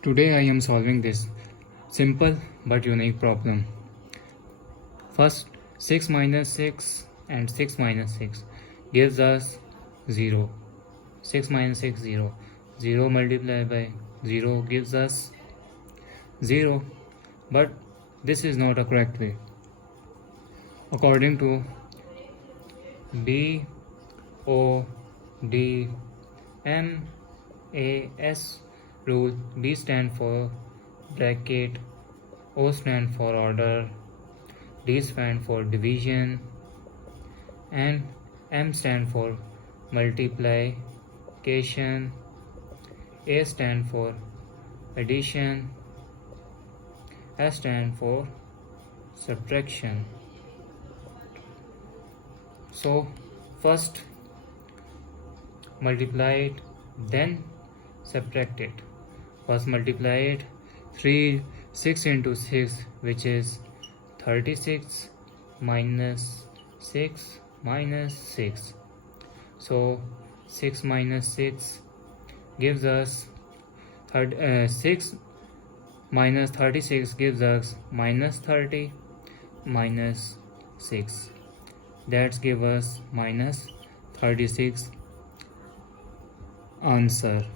Today I am solving this simple but unique problem. First, 6 minus 6 and 6 minus 6 gives us 0. 6 minus 6 0. 0 multiplied by 0 gives us 0. But this is not a correct way. According to BODMAS rule, B stand for bracket, O stand for order, D stand for division, and M stand for multiplication, A stand for addition, S stand for subtraction. So first multiply it, then subtract it. First multiply it, 6 into 6, which is 36, minus 6 minus 6. So 6 minus 6 gives us 6 minus 36 gives us minus 30 minus 6. That gives us minus 36 answer.